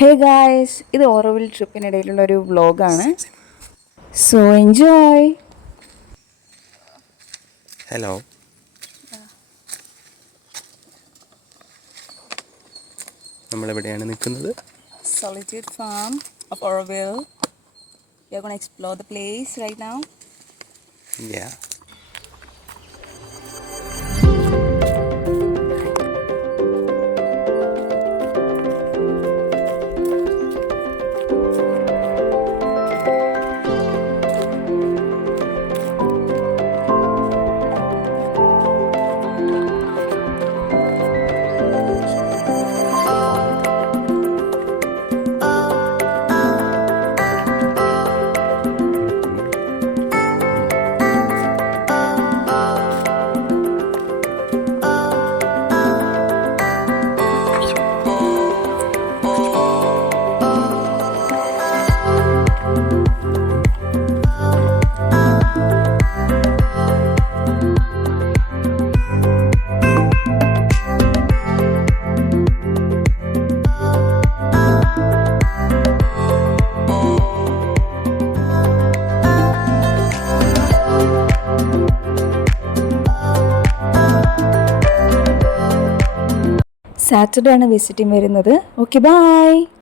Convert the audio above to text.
Hey guys, ഇത് ഓറോവിൽ ട്രിപ്പിനിടയിലുള്ള ഒരു വ്ലോഗാണ്. So enjoy. ഹലോ, നമ്മളെവിടെയാണ് നിൽക്കുന്നത്? Solitude farm of Oroville. We are going to explore the place right now. Yeah. Saturday ആണ് വിസിറ്റിംഗ് വരുന്നത്. Okay bye.